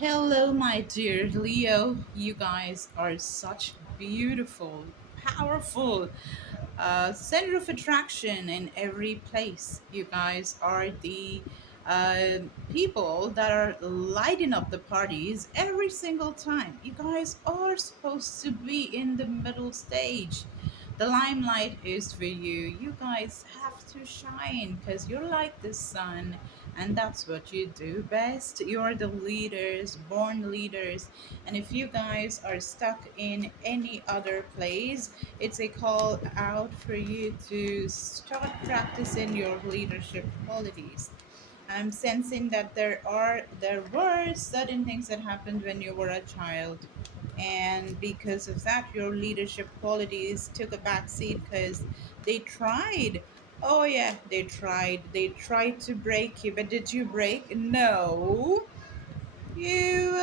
Hello, my dear Leo. You guys are such beautiful, powerful center of attraction in every place. You guys are the people that are lighting up the parties every single time. You guys are supposed to be in the middle stage. The limelight is for you. You guys have to shine because you're like the sun, and that's what you do best. You're the leaders, born leaders. And if you guys are stuck in any other place, it's a call out for you to start practicing your leadership qualities. I'm sensing that there were certain things that happened when you were a child, and because of that your leadership qualities took a back seat because they tried. Oh yeah, they tried to break you, but did you break? No, you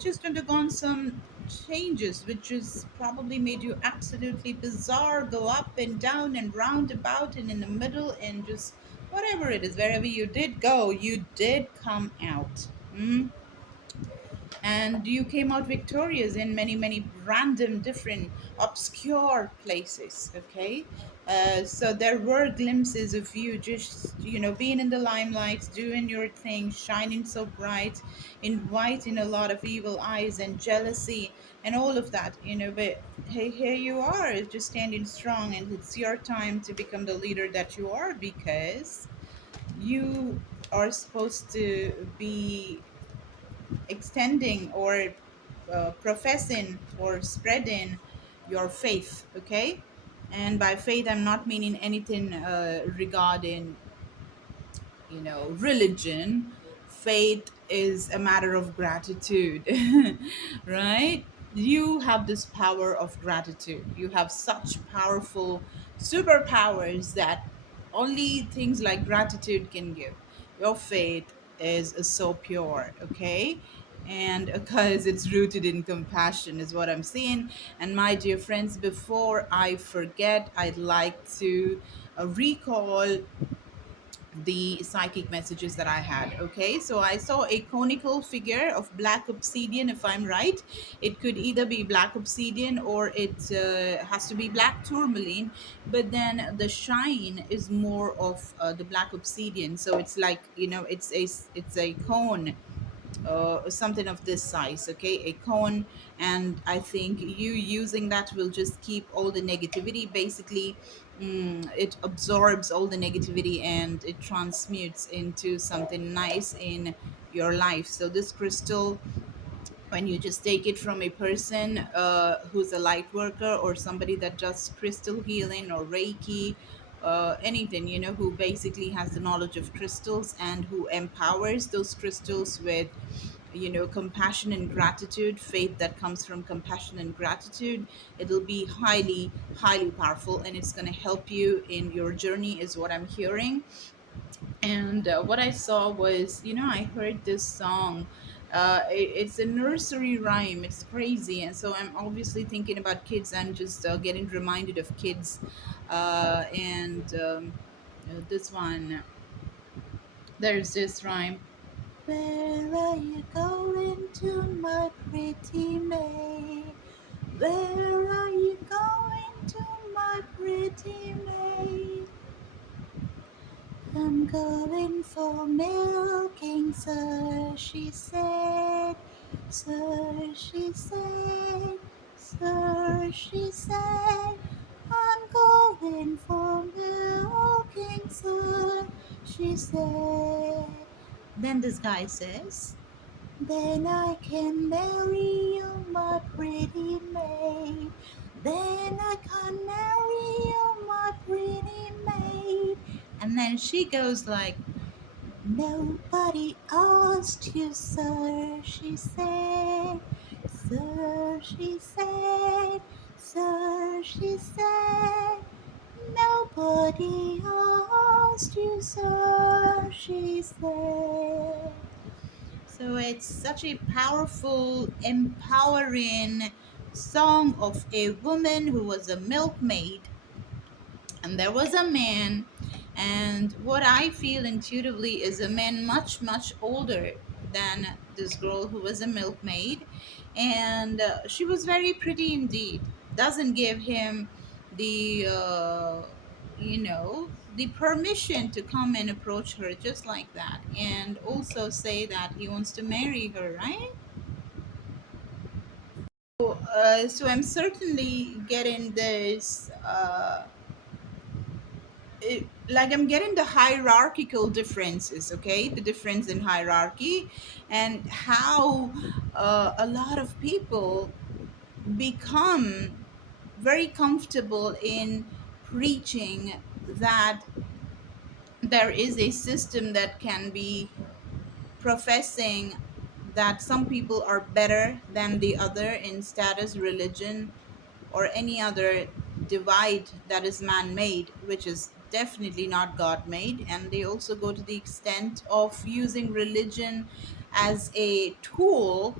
just undergone some changes which has probably made you absolutely bizarre, go up and down and round about and in the middle, and just whatever it is, wherever you did go, you did come out. And you came out victorious in many many random different obscure places. Okay, so there were glimpses of you just being in the limelight, doing your thing, shining so bright, inviting a lot of evil eyes and jealousy and all of that, but hey, here you are just standing strong, and it's your time to become the leader that you are, because you are supposed to be extending or professing or spreading your faith. Okay, and by faith I'm not meaning anything regarding religion. Faith is a matter of gratitude. Right? You have this power of gratitude. You have such powerful superpowers that only things like gratitude can give. Your faith is so pure. Okay, and because it's rooted in compassion is what I'm seeing. And my dear friends, before I forget, I'd like to recall the psychic messages that I had. Okay, so I saw a conical figure of black obsidian, if I'm right. It could either be black obsidian or it has to be black tourmaline, but then the shine is more of the black obsidian. So it's like, it's a cone, something of this size. Okay, a cone. And I think you using that will just keep all the negativity, basically. It absorbs all the negativity and it transmutes into something nice in your life. So this crystal, when you just take it from a person who's a light worker or somebody that does crystal healing or reiki, anything, who basically has the knowledge of crystals and who empowers those crystals with compassion and gratitude, faith that comes from compassion and gratitude, it'll be highly highly powerful, and it's going to help you in your journey, is what I'm hearing. And what I saw was, I heard this song. It's a nursery rhyme. It's crazy, and so I'm obviously thinking about kids. I'm just getting reminded of kids, and this one. There's this rhyme. Where are you going to, my pretty maid? Where are you going to, my pretty maid? I'm going for milking, sir, she said. Sir, she said. Sir, she said. I'm going for milking, sir, she said. Then this guy says, then I can marry you, my pretty maid. Then I can marry you, my pretty maid. And then she goes like, nobody asked you, sir, she said. Sir, she said. Sir, she said. Nobody asked you, sir, she said. So it's such a powerful, empowering song of a woman who was a milkmaid, and there was a man, And what I feel intuitively is a man much, much older than this girl who was a milkmaid. And she was very pretty indeed. Doesn't give him the, the permission to come and approach her just like that. And also say that he wants to marry her, right? So I'm certainly getting this. Like I'm getting the hierarchical differences, okay, the difference in hierarchy, and how a lot of people become very comfortable in preaching that there is a system that can be professing that some people are better than the other in status, religion, or any other divide that is man made, which is definitely not God made. And they also go to the extent of using religion as a tool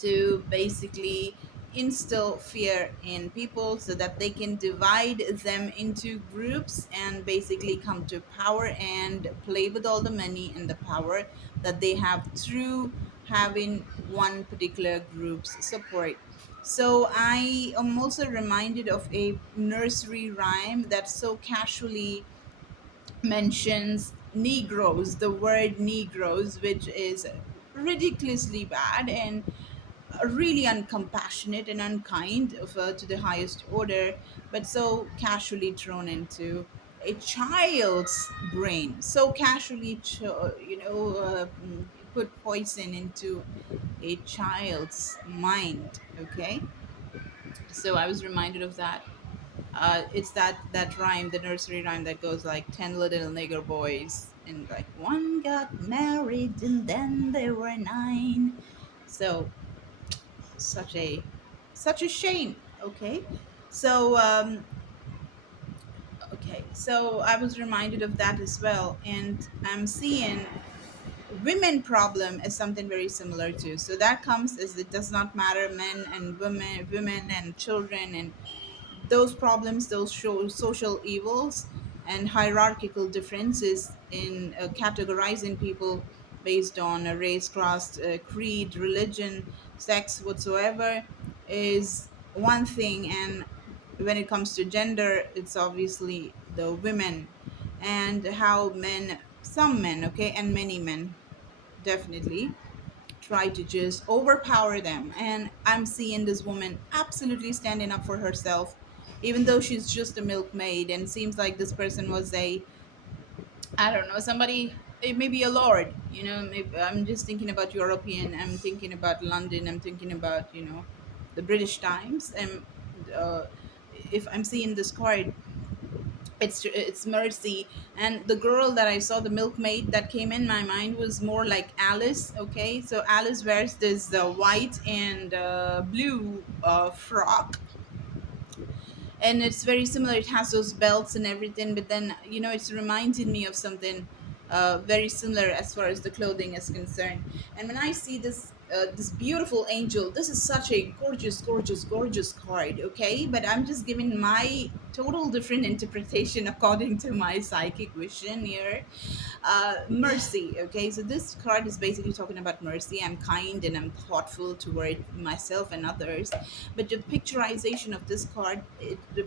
to basically instill fear in people so that they can divide them into groups and basically come to power and play with all the money and the power that they have through having one particular group's support. So I am also reminded of a nursery rhyme that so casually mentions Negroes, the word Negroes, which is ridiculously bad and really uncompassionate and unkind to the highest order, but so casually thrown into a child's brain, so casually, put poison into a child's mind. Okay, so I was reminded of that. It's that rhyme, the nursery rhyme that goes like 10 little nigger boys, and like one got married and then there were nine. So such a such a shame. Okay, so so I was reminded of that as well, and I'm seeing women problem as something very similar too. So that comes as it does not matter men and women and children and those problems, those social evils and hierarchical differences in categorizing people based on a race, caste, creed, religion, sex, whatsoever, is one thing. And when it comes to gender, it's obviously the women and how men, some men, okay, and many men definitely try to just overpower them. And I'm seeing this woman absolutely standing up for herself, even though she's just a milkmaid and seems like this person was a, I don't know, somebody, maybe a lord, maybe, I'm just thinking about European, I'm thinking about London, I'm thinking about, the British Times. And uh, if I'm seeing this card, it's Mercy. And the girl that I saw, the milkmaid that came in my mind, was more like Alice. Okay, so Alice wears this white and blue frock, and it's very similar. It has those belts and everything, but then it's reminded me of something very similar as far as the clothing is concerned. And when I see this beautiful angel, this is such a gorgeous, gorgeous, gorgeous card. Okay, but I'm just giving my total different interpretation according to my psychic vision here. Mercy. Okay, so this card is basically talking about mercy. I'm kind and I'm thoughtful toward myself and others. But the picturization of this card,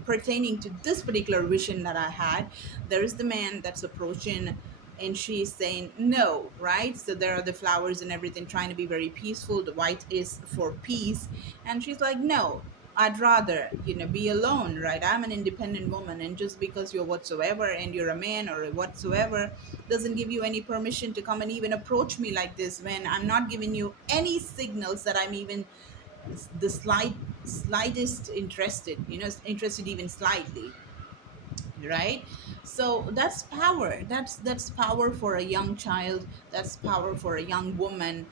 pertaining to this particular vision that I had, there is the man that's approaching, and she's saying no, right? So there are the flowers and everything, trying to be very peaceful. The white is for peace, and she's like, no, I'd rather, be alone, right? I'm an independent woman, and just because you're whatsoever and you're a man or whatsoever doesn't give you any permission to come and even approach me like this when I'm not giving you any signals that I'm even the slightest interested, interested even slightly, right? So that's power. That's power for a young child, that's power for a young woman,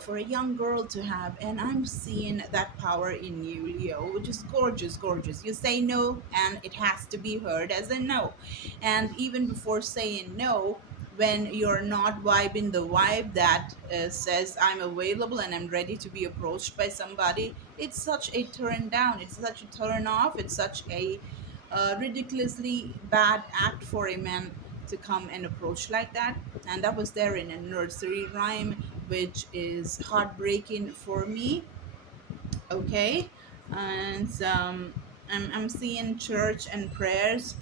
for a young girl to have. And I'm seeing that power in you, Leo, which is gorgeous, gorgeous. You say no and it has to be heard as a no. And even before saying no, when you're not vibing the vibe that says I'm available and I'm ready to be approached by somebody, it's such a turn down, it's such a turn off, it's such a ridiculously bad act for a man to come and approach like that. And that was there in a nursery rhyme, which is heartbreaking for me. Okay. And I'm seeing church and prayers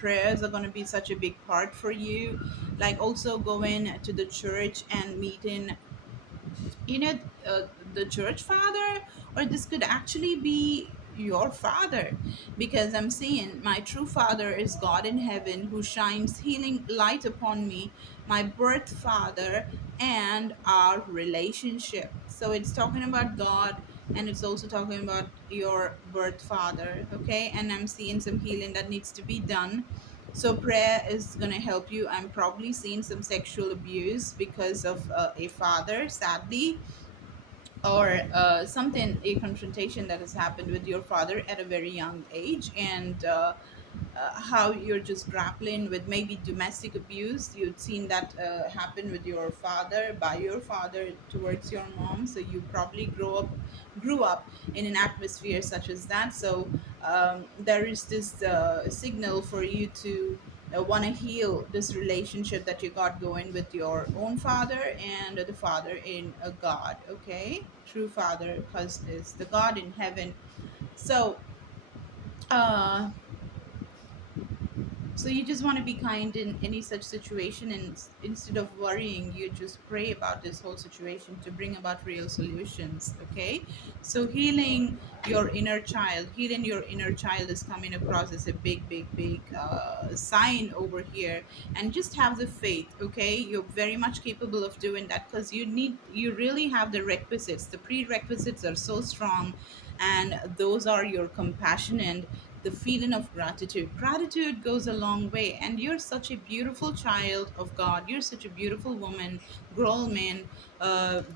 are going to be such a big part for you, like also going to the church and meeting, you know, the church father, or this could actually be your father, because I'm seeing my true father is God in heaven who shines healing light upon me, my birth father, and our relationship. So it's talking about God, and it's also talking about your birth father. Okay, and I'm seeing some healing that needs to be done. So prayer is going to help you. I'm probably seeing some sexual abuse because of a father, sadly, or something, a confrontation that has happened with your father at a very young age, and how you're just grappling with maybe domestic abuse. You've seen that happen with your father, by your father towards your mom, so you probably grew up in an atmosphere such as that. So there is this signal for you to want to heal this relationship that you got going with your own father and the father in a God. Okay, true father, because it's the God in heaven. So uh so you just want to be kind in any such situation, and instead of worrying, you just pray about this whole situation to bring about real solutions. Okay, so healing your inner child is coming across as a big, big, big sign over here. And just have the faith. Okay, you're very much capable of doing that, because you really have the requisites. The prerequisites are so strong, and those are your compassion and the feeling of gratitude. Gratitude goes a long way, and you're such a beautiful child of God. You're such a beautiful woman, girl, man,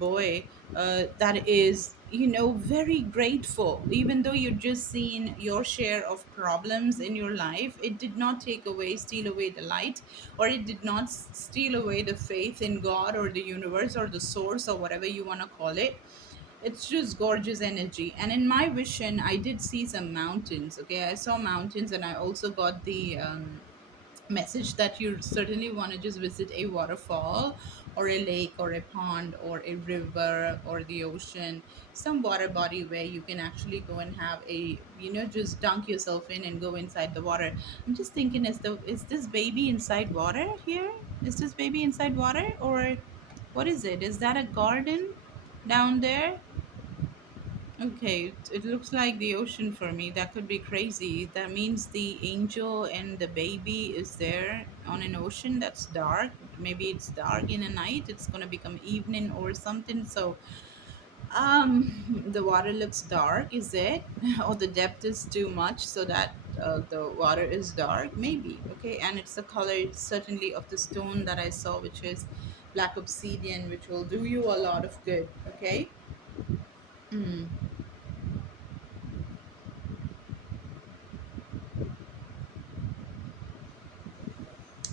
boy, that is, very grateful. Even though you're just seeing your share of problems in your life, it did not steal away the light, or it did not steal away the faith in God or the universe or the source or whatever you want to call it. It's just gorgeous energy. And in my vision, I did see some mountains. Okay, I saw mountains, and I also got the message that you certainly want to just visit a waterfall or a lake or a pond or a river or the ocean, some water body where you can actually go and have a, just dunk yourself in and go inside the water. I'm just thinking, is this baby inside water here? Is this baby inside water, or what is it? Is that a garden down there? Okay, it looks like the ocean for me. That could be crazy. That means the angel and the baby is there on an ocean that's dark. Maybe it's dark in the night. It's gonna become evening or something. So, the water looks dark. Is it? Or the depth is too much, so that the water is dark. Maybe. Okay, and it's the color certainly of the stone that I saw, which is black obsidian, which will do you a lot of good. Okay. Mm.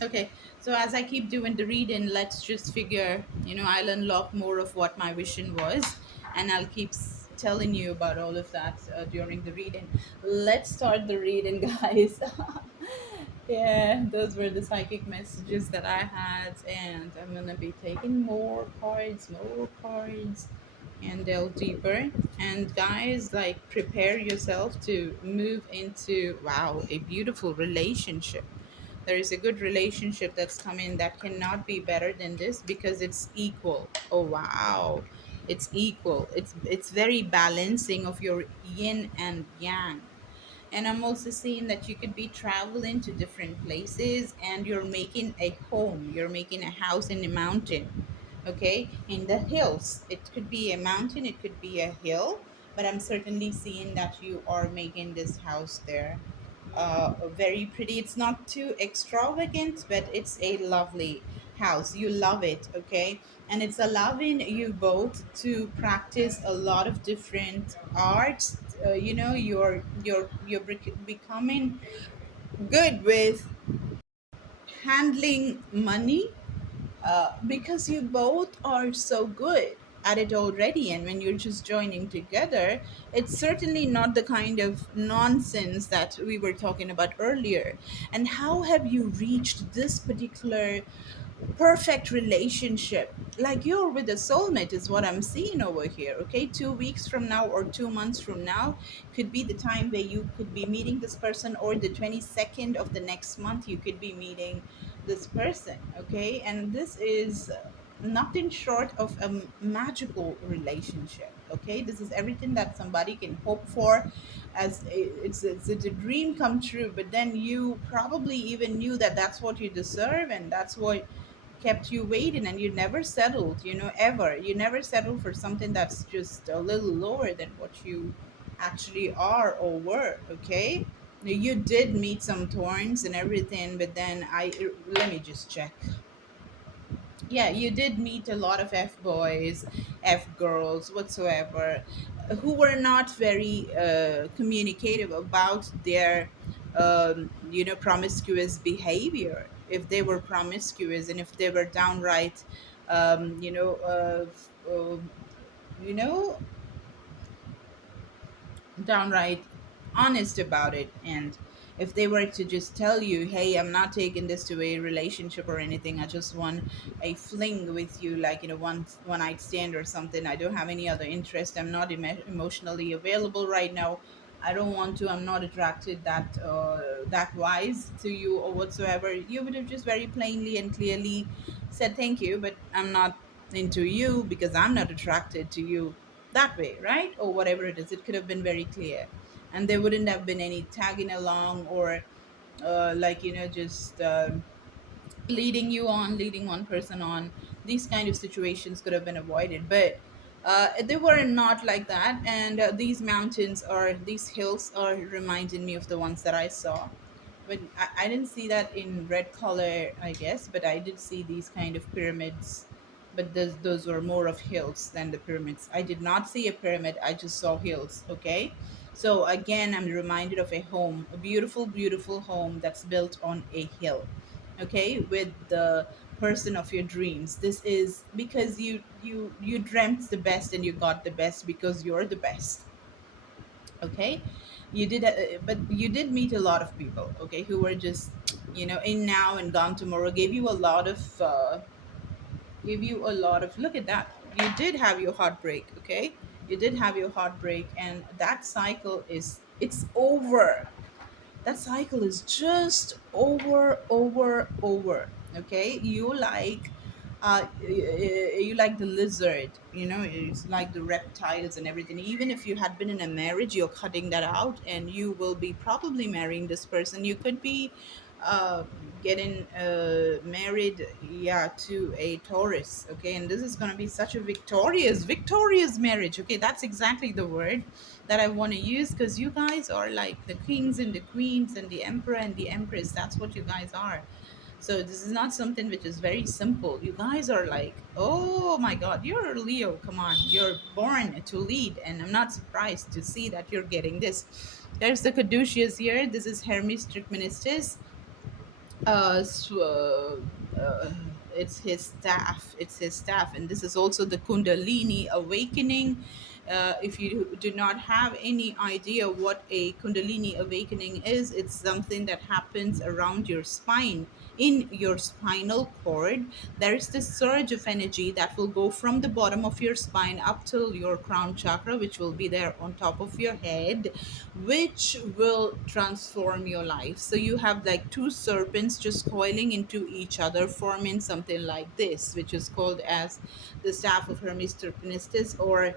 Okay, so as I keep doing the reading, let's just figure, I'll unlock more of what my vision was, and I'll keep telling you about all of that during the reading. Let's start the reading, guys. Yeah, those were the psychic messages that I had, and I'm gonna be taking more cards, and delve deeper. And guys, like, prepare yourself to move into, wow, a beautiful relationship. There is a good relationship that's coming that cannot be better than this, because it's equal. Oh wow, it's equal. It's very balancing of your yin and yang. And I'm also seeing that you could be traveling to different places, and you're making a home, you're making a house in a mountain. Okay, in the hills. It could be a mountain, it could be a hill, but I'm certainly seeing that you are making this house there. Very pretty. It's not too extravagant, but it's a lovely house. You love it, okay? And it's allowing you both to practice a lot of different arts. You're becoming good with handling money, because you both are so good. at it already, and when you're just joining together, it's certainly not the kind of nonsense that we were talking about earlier. And how have you reached this particular perfect relationship? Like, you're with a soulmate is what I'm seeing over here. Okay, 2 weeks from now or 2 months from now could be the time where you could be meeting this person, or the 22nd of the next month you could be meeting this person. Okay, and this is nothing short of a magical relationship. Okay, this is everything that somebody can hope for, as it's a dream come true. But then you probably even knew that that's what you deserve, and that's what kept you waiting, and you never settled, ever. You never settled for something that's just a little lower than what you actually are or were. Okay, now, you did meet some thorns and everything, but then let me just check. Yeah, you did meet a lot of F boys, F girls, whatsoever, who were not very communicative about their, promiscuous behavior. If they were promiscuous, and if they were downright, um, you know, uh, uh, you know, downright honest about it, and if they were to just tell you, hey, I'm not taking this to a relationship or anything, I just want a fling with you, like, one night stand or something, I don't have any other interest, I'm not emotionally available right now, I don't want to, I'm not attracted that wise to you or whatsoever, you would have just very plainly and clearly said thank you, but I'm not into you because I'm not attracted to you that way, right? Or whatever it is. It could have been very clear. And there wouldn't have been any tagging along, or like, just leading you on, leading one person on. These kind of situations could have been avoided. But they were not like that. And these mountains, or these hills, are reminding me of the ones that I saw. But I didn't see that in red color, I guess, but I did see these kind of pyramids. But those were more of hills than the pyramids. I did not see a pyramid, I just saw hills, okay? So again, I'm reminded of a home, a beautiful, beautiful home that's built on a hill, okay, with the person of your dreams. This is because you dreamt the best, and you got the best because you're the best. Okay, but you did meet a lot of people, okay, who were just, in now and gone tomorrow, gave you a lot of, look at that, you did have your heartbreak. Okay, you did have your heartbreak, and that cycle is, it's over. That cycle is just over. Okay, you like the lizard, it's like the reptiles and everything. Even if you had been in a marriage, you're cutting that out, and you will be probably marrying this person. You could be uh, getting married, yeah, to a Taurus. Okay, and this is going to be such a victorious marriage. Okay, that's exactly the word that I want to use, because you guys are like the kings and the queens and the emperor and the empress. That's what you guys are. So this is not something which is very simple. You guys are like, oh my God, you're a Leo. Come on, you're born to lead, and I'm not surprised to see that you're getting this. There's the Caduceus here. This is Hermes Trismegistus. Uh, it's his staff. It's his staff, and this is also the Kundalini awakening. If you do not have any idea what a Kundalini awakening is, it's something that happens around your spine, in your spinal cord. There is this surge of energy that will go from the bottom of your spine up till your crown chakra, which will be there on top of your head, which will transform your life. So you have like two serpents just coiling into each other, forming something like this, which is called as the staff of Hermes Trismegistus, or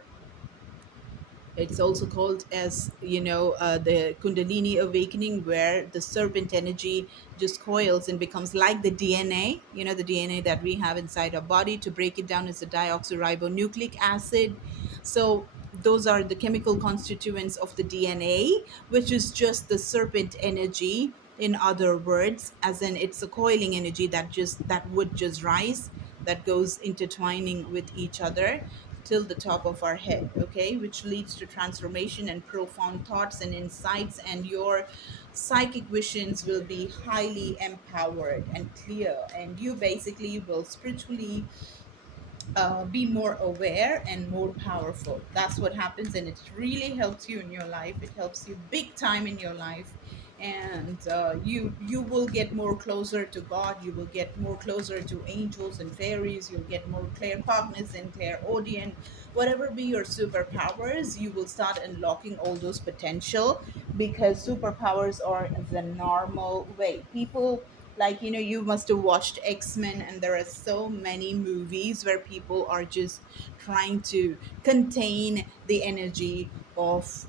it's also called as, the Kundalini awakening, where the serpent energy just coils and becomes like the DNA, the DNA that we have inside our body. To break it down, is a deoxyribonucleic acid. So those are the chemical constituents of the DNA, which is just the serpent energy. In other words, as in, it's a coiling energy that would just rise, that goes intertwining with each other till the top of our head, okay, which leads to transformation and profound thoughts and insights, and your psychic visions will be highly empowered and clear, and you basically will spiritually be more aware and more powerful. That's what happens, and it really helps you in your life. It helps you big time in your life, and you will get more closer to God. You will get more closer to angels and fairies. You'll get more claircognizant, clairaudient, whatever be your superpowers. You will start unlocking all those potential, because superpowers are the normal way. People, like, you must have watched X-Men, and there are so many movies where people are just trying to contain the energy of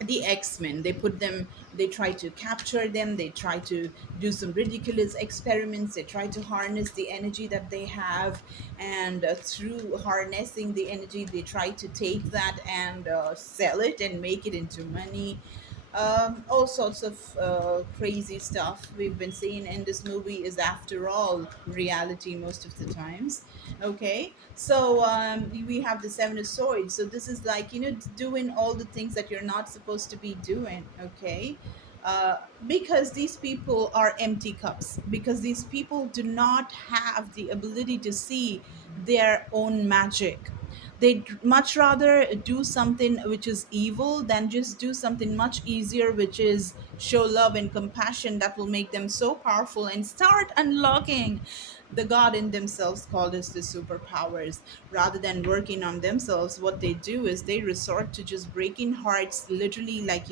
the X-Men. They try to capture them, they try to do some ridiculous experiments, they try to harness the energy that they have, and through harnessing the energy, they try to take that and sell it and make it into money. All sorts of crazy stuff we've been seeing in this movie is, after all, reality most of the times. Okay, so we have the Seven of Swords. So this is like, doing all the things that you're not supposed to be doing. Okay, because these people are empty cups, because these people do not have the ability to see their own magic. They'd much rather do something which is evil than just do something much easier, which is show love and compassion, that will make them so powerful and start unlocking the God in themselves, called as the superpowers. Rather than working on themselves, what they do is they resort to just breaking hearts, literally, like,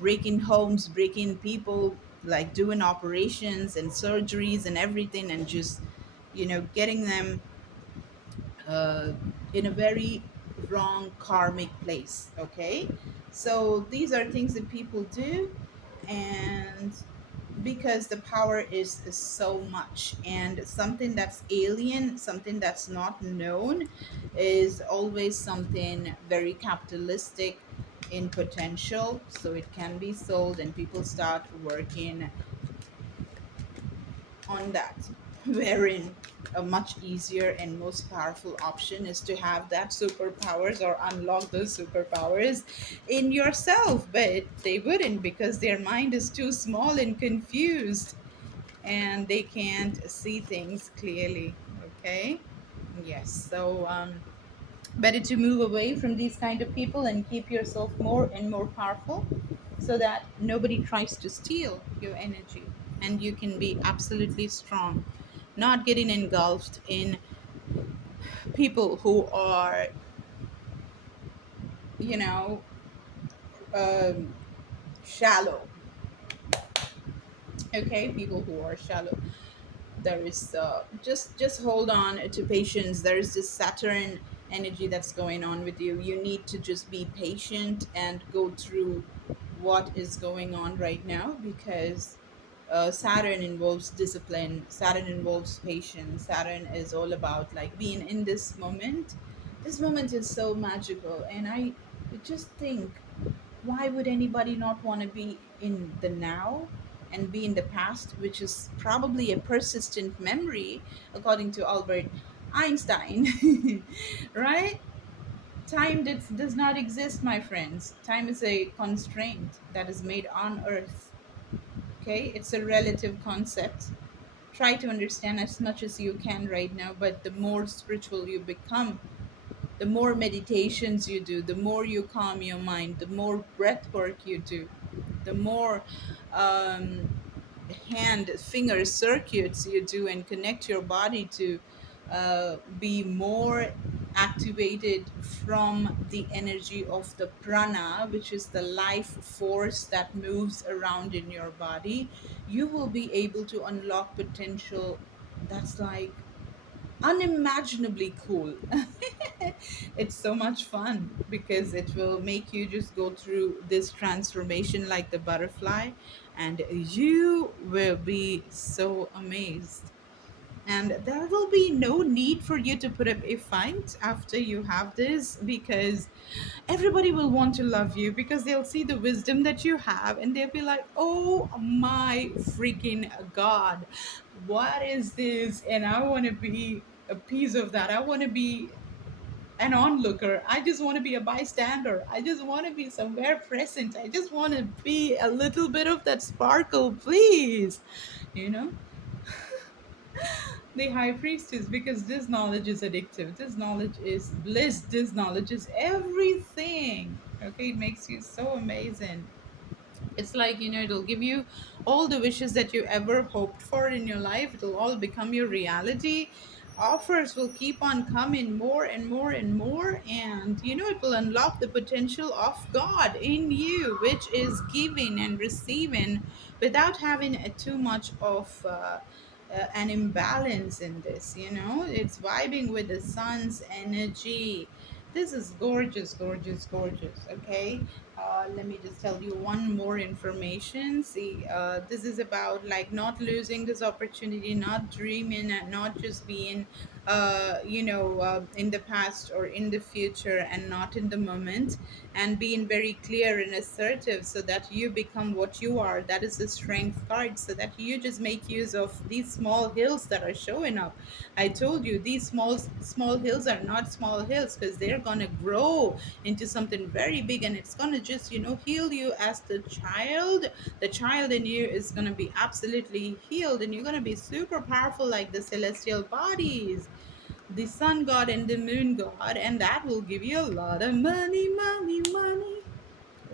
breaking homes, breaking people, like doing operations and surgeries and everything, and just, getting them uh, in a very wrong karmic place. Okay, so these are things that people do, and because the power is so much, and something that's alien, something that's not known, is always something very capitalistic in potential, so it can be sold and people start working on that. Wherein a much easier and most powerful option is to have that superpowers, or unlock those superpowers in yourself, but they wouldn't, because their mind is too small and confused, and they can't see things clearly. Okay, yes, so better to move away from these kind of people and keep yourself more and more powerful, so that nobody tries to steal your energy, and you can be absolutely strong, not getting engulfed in people who are, you know um, shallow. Okay, people who are shallow. There is just hold on to patience. There is this Saturn energy that's going on with you. You need to just be patient and go through what is going on right now, because Saturn involves discipline, Saturn involves patience, Saturn is all about like being in this moment. This moment is so magical, and I just think, why would anybody not want to be in the now and be in the past, which is probably a persistent memory, according to Albert Einstein? Right? Time does not exist, my friends. Time is a constraint that is made on Earth. Okay, it's a relative concept. Try to understand as much as you can right now, but the more spiritual you become, the more meditations you do, the more you calm your mind, the more breath work you do, the more um, hand finger circuits you do, and connect your body to be more activated from the energy of the prana, which is the life force that moves around in your body, you will be able to unlock potential that's like unimaginably cool. It's so much fun, because it will make you just go through this transformation like the butterfly, and you will be so amazed. And there will be no need for you to put up a fight after you have this, because everybody will want to love you, because they'll see the wisdom that you have, and they'll be like, oh my freaking God, what is this? And I want to be a piece of that. I want to be an onlooker. I just want to be a bystander. I just want to be somewhere present. I just want to be a little bit of that sparkle, please. You know, The high priestess, because this knowledge is addictive, this knowledge is bliss, this knowledge is everything. Okay, it makes you so amazing. It's like, it'll give you all the wishes that you ever hoped for in your life. It'll all become your reality. Offers will keep on coming more and more and more. And, it will unlock the potential of God in you, which is giving and receiving without having too much of an imbalance in this. It's vibing with the sun's energy. This is gorgeous, gorgeous, gorgeous. Okay, let me just tell you one more information. See, this is about like not losing this opportunity, not dreaming, and not just being, in the past or in the future, and not in the moment, and being very clear and assertive so that you become what you are. That is the strength card, so that you just make use of these small hills that are showing up. I told you these small hills are not small hills, because they're gonna grow into something very big, and it's gonna just heal you as the child. The child in you is gonna be absolutely healed, and you're gonna be super powerful like the celestial bodies, the sun god and the moon god, and that will give you a lot of money, money, money.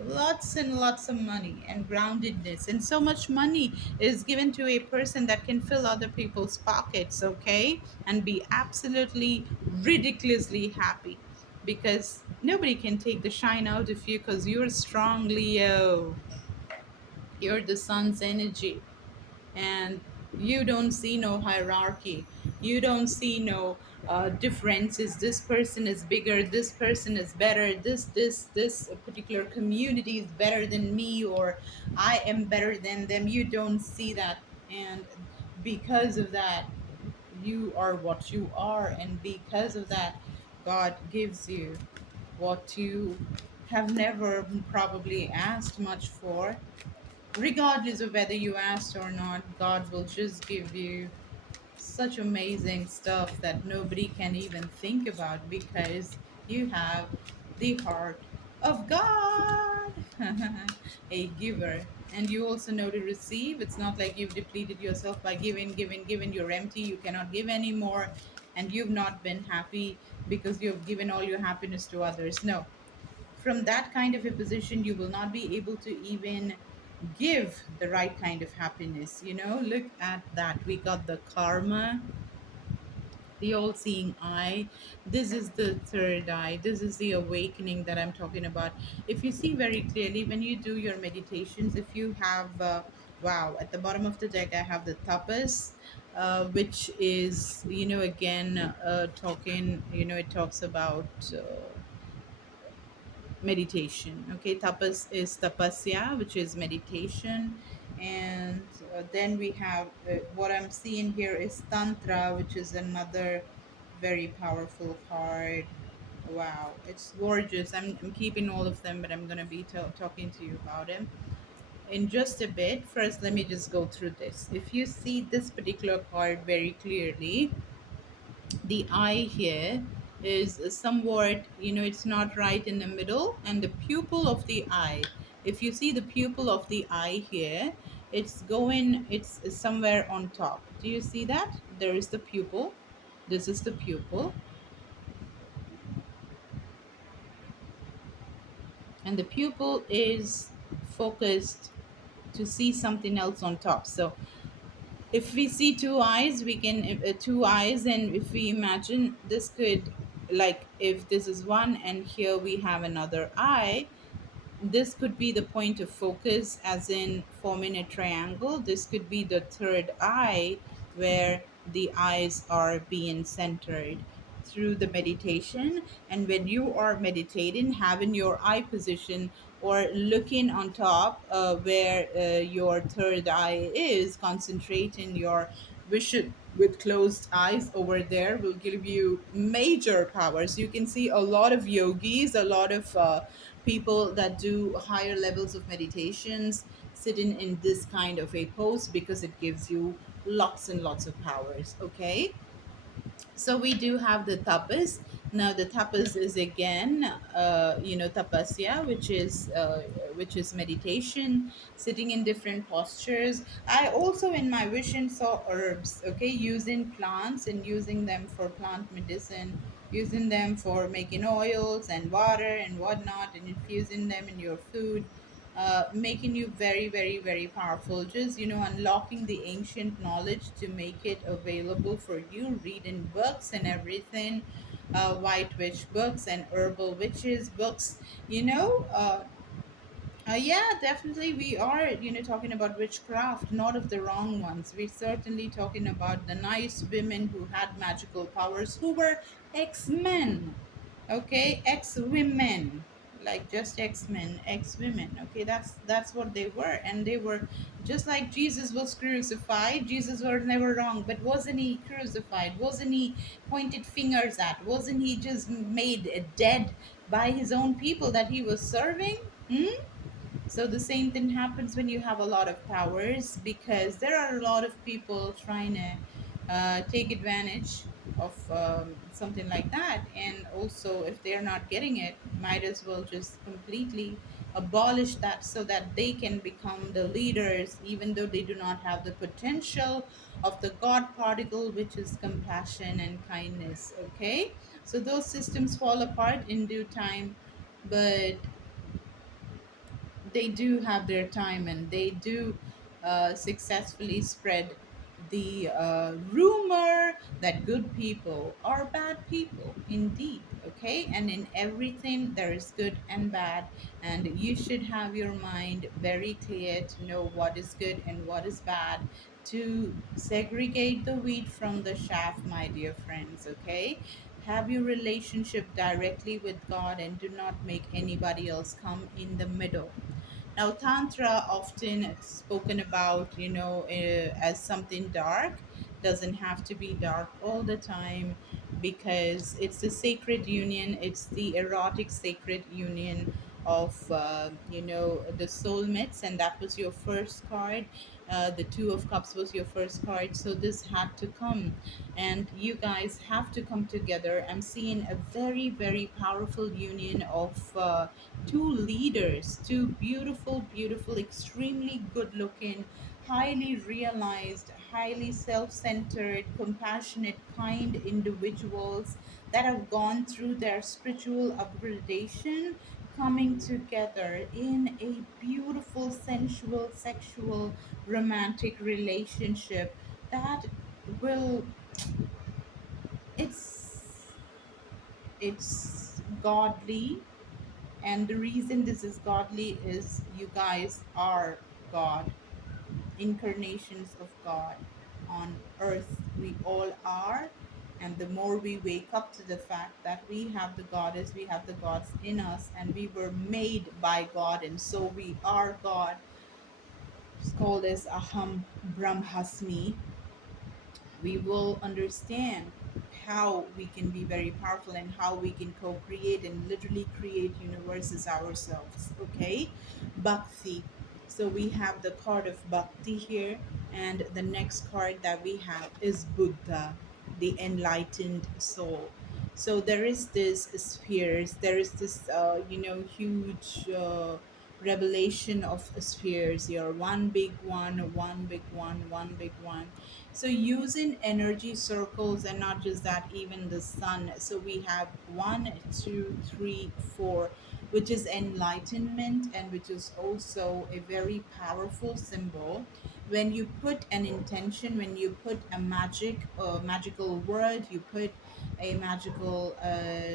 Lots and lots of money and groundedness, and so much money is given to a person that can fill other people's pockets, okay, and be absolutely ridiculously happy, because nobody can take the shine out of you, because you're strong, Leo. You're the sun's energy, and you don't see no hierarchy. You don't see no differences. This person is bigger, this person is better, this particular community is better than me, or I am better than them. You don't see that. And because of that, you are what you are, and because of that, God gives you what you have never probably asked much for. Regardless of whether you asked or not, God will just give you such amazing stuff that nobody can even think about, because you have the heart of God, a giver. And you also know to receive. It's not like you've depleted yourself by giving, giving, giving. You're empty. You cannot give anymore. And you've not been happy because you've given all your happiness to others. No, from that kind of a position, you will not be able to even give the right kind of happiness. Look at that. We got the karma, the all seeing eye. This is the third eye. This is the awakening that I'm talking about. If you see very clearly when you do your meditations, if you have, wow, at the bottom of the deck, I have the tapas. Which is, again, talking, it talks about meditation. Okay, tapas is tapasya, which is meditation. And then we have, what I'm seeing here is tantra, which is another very powerful card. Wow, it's gorgeous. I'm keeping all of them, but I'm going to be talking to you about them in just a bit. First, let me just go through this. If you see this particular card very clearly, the eye here is somewhat, it's not right in the middle, and the pupil of the eye, if you see the pupil of the eye here, it's somewhere on top. Do you see that? There is the pupil. This is the pupil, and the pupil is focused to see something else on top. So if we see two eyes, we can two eyes, and if we imagine this could, like, if this is one and here we have another eye, this could be the point of focus, as in forming a triangle. This could be the third eye, where the eyes are being centered through the meditation. And when you are meditating, having your eye position or looking on top, where your third eye is, concentrating your vision with closed eyes over there will give you major powers. You can see a lot of yogis, a lot of people that do higher levels of meditations sitting in this kind of a pose, because it gives you lots and lots of powers. Okay, so we do have the tapas. Now the tapas is again, tapasya, which is which is meditation, sitting in different postures. I also in my vision saw herbs, okay, using plants and using them for plant medicine, using them for making oils and water and whatnot, and infusing them in your food, making you very, very, very powerful. Just, unlocking the ancient knowledge to make it available for you, reading books and everything, white witch books and herbal witches books, you know. Yeah, definitely. We are, talking about witchcraft, not of the wrong ones. We're certainly talking about the nice women who had magical powers, who were X-Men, okay, X-women, like just X-Men, X-women. Okay, that's what they were, and they were just like Jesus was crucified. Jesus was never wrong, but wasn't he crucified? Wasn't he pointed fingers at? Wasn't he just made dead by his own people that he was serving? Hmm? So the same thing happens when you have a lot of powers, because there are a lot of people trying to take advantage of something like that. And also, if they're not getting it, might as well just completely abolish that so that they can become the leaders, even though they do not have the potential of the God particle, which is compassion and kindness. Okay, so those systems fall apart in due time, but they do have their time, and they do successfully spread the rumor that good people are bad people indeed. Okay, and in everything there is good and bad, and you should have your mind very clear to know what is good and what is bad, to segregate the wheat from the chaff, my dear friends. Okay, have your relationship directly with God and do not make anybody else come in the middle. Now, Tantra often spoken about, as something dark, doesn't have to be dark all the time, because it's the sacred union, it's the erotic sacred union of, the soulmates, and that was your first card. The Two of Cups was your first card, so this had to come, and you guys have to come together. I'm seeing a very, very powerful union of two leaders, two beautiful, beautiful, extremely good looking, highly realized, highly self centered, compassionate, kind individuals that have gone through their spiritual upgradation, coming together in a beautiful, sensual, sexual, romantic relationship that will, it's it's godly. And the reason this is godly is you guys are God, incarnations of God on earth. We all are. And the more we wake up to the fact that we have the goddess, we have the gods in us, and we were made by God, and so we are God. It's called as Aham Brahmasmi. We will understand how we can be very powerful and how we can co-create and literally create universes ourselves. Okay, Bhakti. So we have the card of Bhakti here, and the next card that we have is Buddha, the enlightened soul. So there is this spheres, there is this huge revelation of spheres here, one big one, one big one, one big one. So using energy circles, and not just that, even the sun. So we have one, two, three, four, which is enlightenment, and which is also a very powerful symbol. When you put an intention, when you put a magical word, you put a magical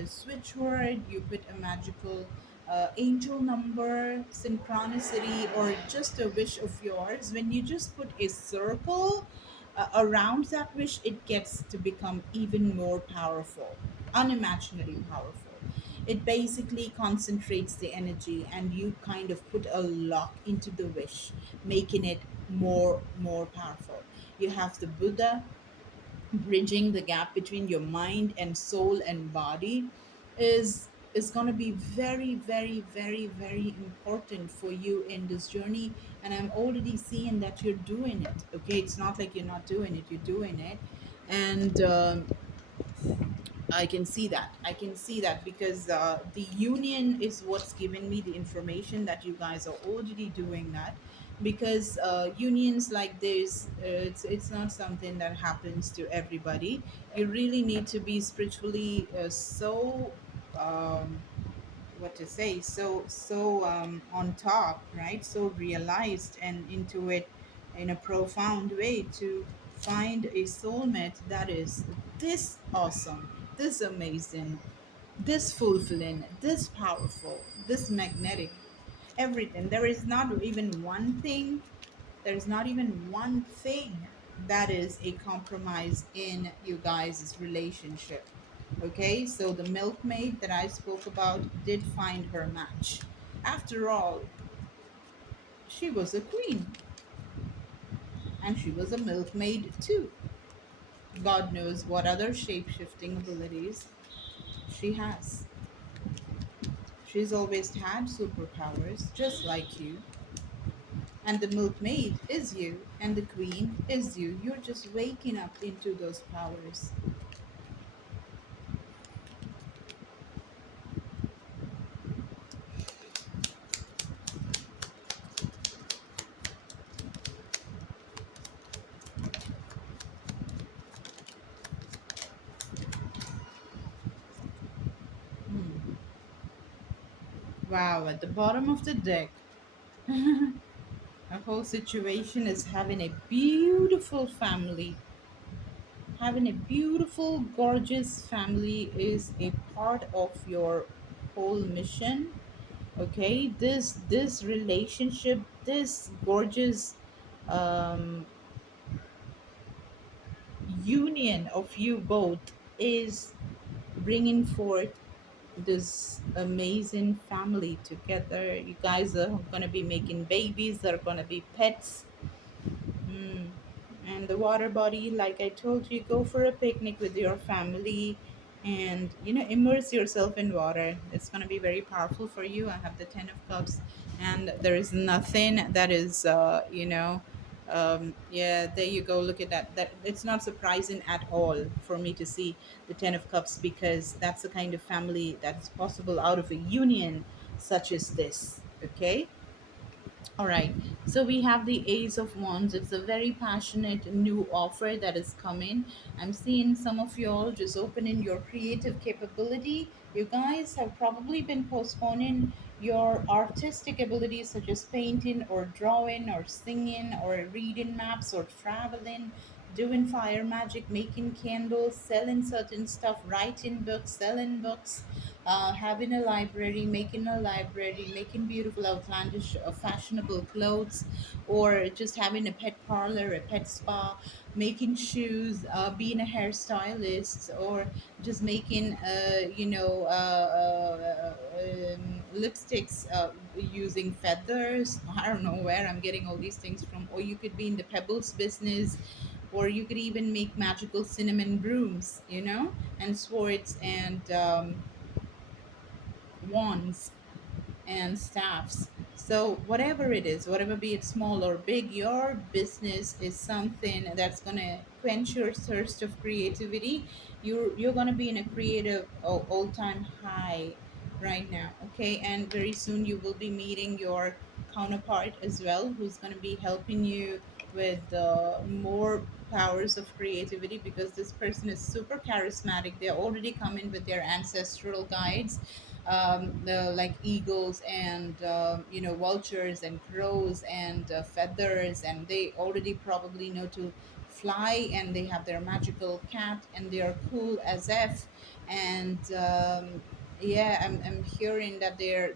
switch word, you put a magical angel number, synchronicity, or just a wish of yours, when you just put a circle around that wish, it gets to become even more powerful, unimaginably powerful. It basically concentrates the energy, and you kind of put a lock into the wish, making it more powerful. You have the Buddha, bridging the gap between your mind and soul and body, is going to be very, very, very, very important for you in this journey. And I'm already seeing that you're doing it. Okay, it's not like you're not doing it, you're doing it. And I can see that. I can see that because the union is what's given me the information that you guys are already doing that. Because unions like this, it's not something that happens to everybody. You really need to be spiritually so um, what to say, on top, right? So realized and into it in a profound way to find a soulmate that is this awesome, this amazing, this fulfilling, this powerful, this magnetic, everything. There is not even one thing, there's not even one thing that is a compromise in you guys' relationship. Okay, so the milkmaid that I spoke about did find her match. After all, she was a queen and she was a milkmaid too. God knows what other shape shifting abilities she has. She's always had superpowers, just like you. And the milkmaid is you, and the queen is you. You're just waking up into those powers. Hmm. Wow, at the bottom of the deck, a whole situation is having a beautiful family. Having a beautiful, gorgeous family is a part of your whole mission. Okay, this relationship, this gorgeous um, union of you both is bringing forth this amazing family together. You guys are going to be making babies, they're going to be pets. Mm. And the water body, like I told you, go for a picnic with your family and, immerse yourself in water. It's going to be very powerful for you. I have the 10 of cups, and there is nothing that is, yeah, there you go. Look at that. That it's not surprising at all for me to see the 10 of cups, because that's the kind of family that is possible out of a union such as this. Okay. All right. So we have the Ace of Wands. It's a very passionate new offer that is coming. I'm seeing some of y'all just opening your creative capability. You guys have probably been postponing your artistic abilities, such as painting or drawing or singing or reading maps or traveling, doing fire magic, making candles, selling certain stuff, writing books, selling books, having a library, making beautiful, outlandish, fashionable clothes, or just having a pet parlor, a pet spa, making shoes, being a hairstylist, or just making, lipsticks using feathers. I don't know where I'm getting all these things from. Or you could be in the pebbles business, or you could even make magical cinnamon brooms, and swords and wands and staffs. So whatever it is, whatever be it small or big, your business is something that's gonna quench your thirst of creativity. You're gonna be in a creative all time high right now. Okay, and very soon you will be meeting your counterpart as well, who's gonna be helping you with more powers of creativity, because this person is super charismatic. They're already coming with their ancestral guides, like eagles and vultures and crows and feathers, and they already probably know to fly, and they have their magical cat, and they are cool as f. And yeah, I'm hearing that they're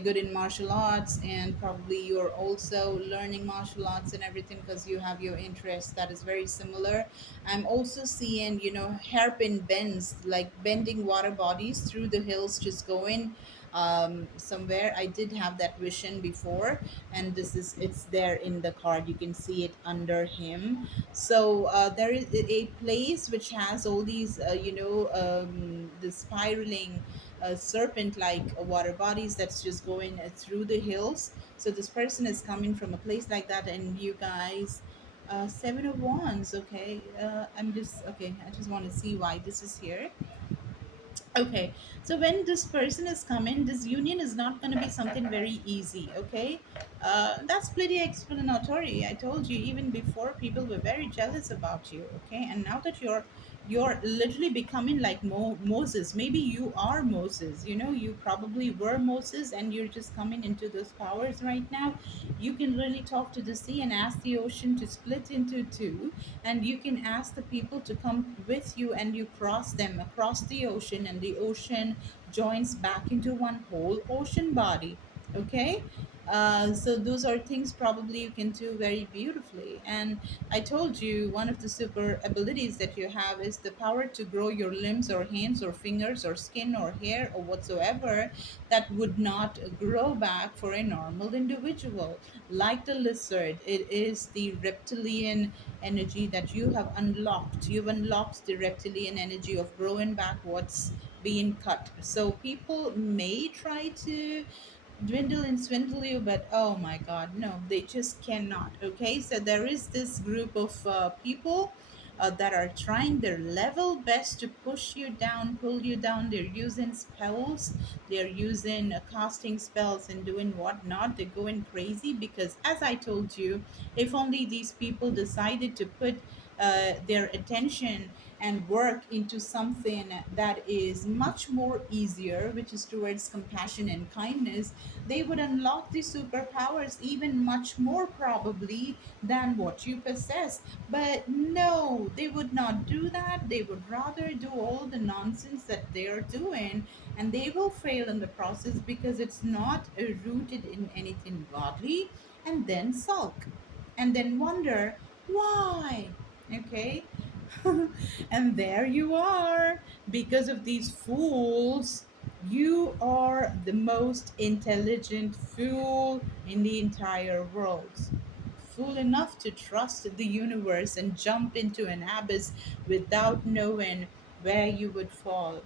good in martial arts, and probably you're also learning martial arts and everything, because you have your interest that is very similar. I'm also seeing, hairpin bends, like bending water bodies through the hills, just going somewhere. I did have that vision before, and it's there in the card. You can see it under him. So there is a place which has all these, the spiraling serpent like water bodies that's just going through the hills. So this person is coming from a place like that, and you guys Seven of Wands. Okay. I'm just okay. I just want to see why this is here. Okay, so when this person is coming, this union is not going to be something very easy. Okay, that's pretty explanatory. I told you even before, people were very jealous about you. Okay, and now that you're literally becoming like Moses. Maybe you are Moses. You know, you probably were Moses, and you're just coming into those powers right now. You can really talk to the sea and ask the ocean to split into two, and you can ask the people to come with you, and you cross them across the ocean, and the ocean joins back into one whole ocean body. Okay, so those are things probably you can do very beautifully. And I told you one of the super abilities that you have is the power to grow your limbs or hands or fingers or skin or hair or whatsoever that would not grow back for a normal individual. Like the lizard, it is the reptilian energy that you have unlocked. You've unlocked the reptilian energy of growing back what's being cut. So people may try to dwindle and swindle you, but oh my god, no, they just cannot. Okay, so there is this group of people that are trying their level best to push you down, pull you down. They're using spells, they're using casting spells and doing whatnot. They're going crazy because, as I told you, if only these people decided to put their attention and work into something that is much more easier, which is towards compassion and kindness, they would unlock the superpowers even much more probably than what you possess. But no, they would not do that. They would rather do all the nonsense that they're doing, and they will fail in the process because it's not rooted in anything godly, and then sulk and then wonder why. Okay. And there you are. Because of these fools, you are the most intelligent fool in the entire world. Fool enough to trust the universe and jump into an abyss without knowing where you would fall.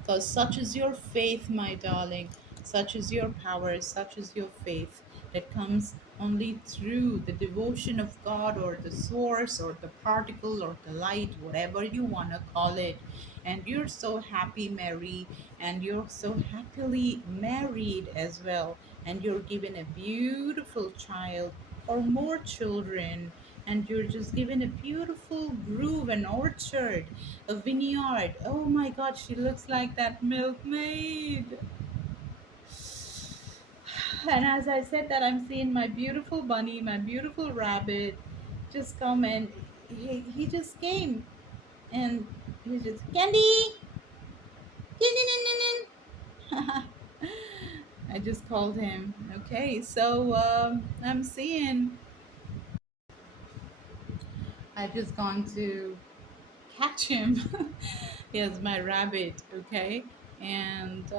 Because such is your faith, my darling, such is your power, such is your faith that comes only through the devotion of God or the source or the particle or the light, whatever you want to call it. And you're so happy, Mary, and you're so happily married as well. And you're given a beautiful child or more children, and you're just given a beautiful groove, an orchard, a vineyard. Oh my god, she looks like that milkmaid. And as I said that, I'm seeing my beautiful bunny, my beautiful rabbit just come, and he just came, and he just, Candy! I just called him. Okay, so I'm seeing, I just gone to catch him. Yes, my rabbit. Okay. And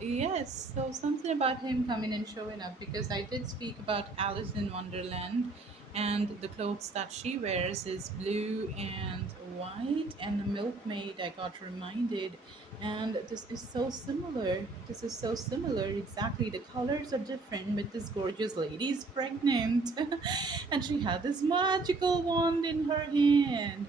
yes, so something about him coming and showing up, because I did speak about Alice in Wonderland, and the clothes that she wears is blue and white, and the milkmaid, I got reminded. And this is so similar. This is so similar. Exactly. The colors are different, but this gorgeous lady is pregnant. And she had this magical wand in her hand.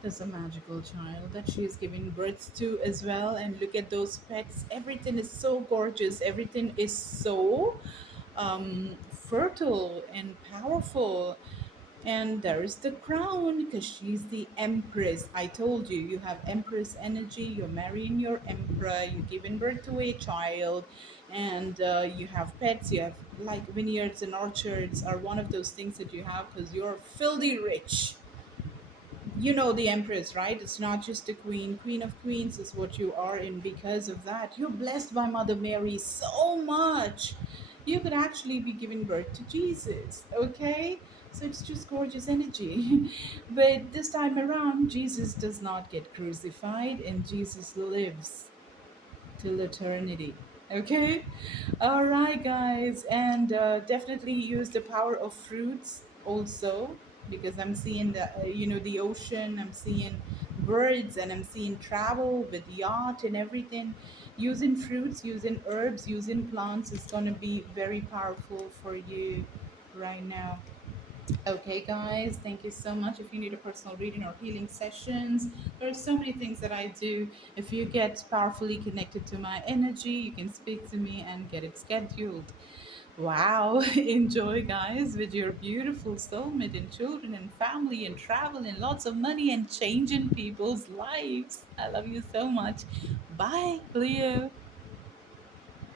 There's a magical child that she is giving birth to as well. And look at those pets. Everything is so gorgeous. Everything is so fertile and powerful. And there is the crown because she's the empress. I told you, you have empress energy. You're marrying your emperor. You're giving birth to a child. And you have pets. You have like vineyards and orchards are one of those things that you have because you're filthy rich. You know the empress, right? It's not just a queen. Queen of queens is what you are, and because of that you're blessed by Mother Mary so much. You could actually be giving birth to Jesus. Okay, so it's just gorgeous energy. But this time around, Jesus does not get crucified, and Jesus lives till eternity. Okay. All right, guys, and definitely use the power of fruits also, because I'm seeing the the ocean. I'm seeing birds, and I'm seeing travel with yacht and everything. Using fruits, using herbs, using plants is going to be very powerful for you right now. Okay, guys, thank you so much. If you need a personal reading or healing sessions, there are so many things that I do. If you get powerfully connected to my energy, you can speak to me and get it scheduled. Wow, enjoy, guys, with your beautiful soulmate and children and family and travel and lots of money and changing people's lives. I love you so much. Bye, Leo.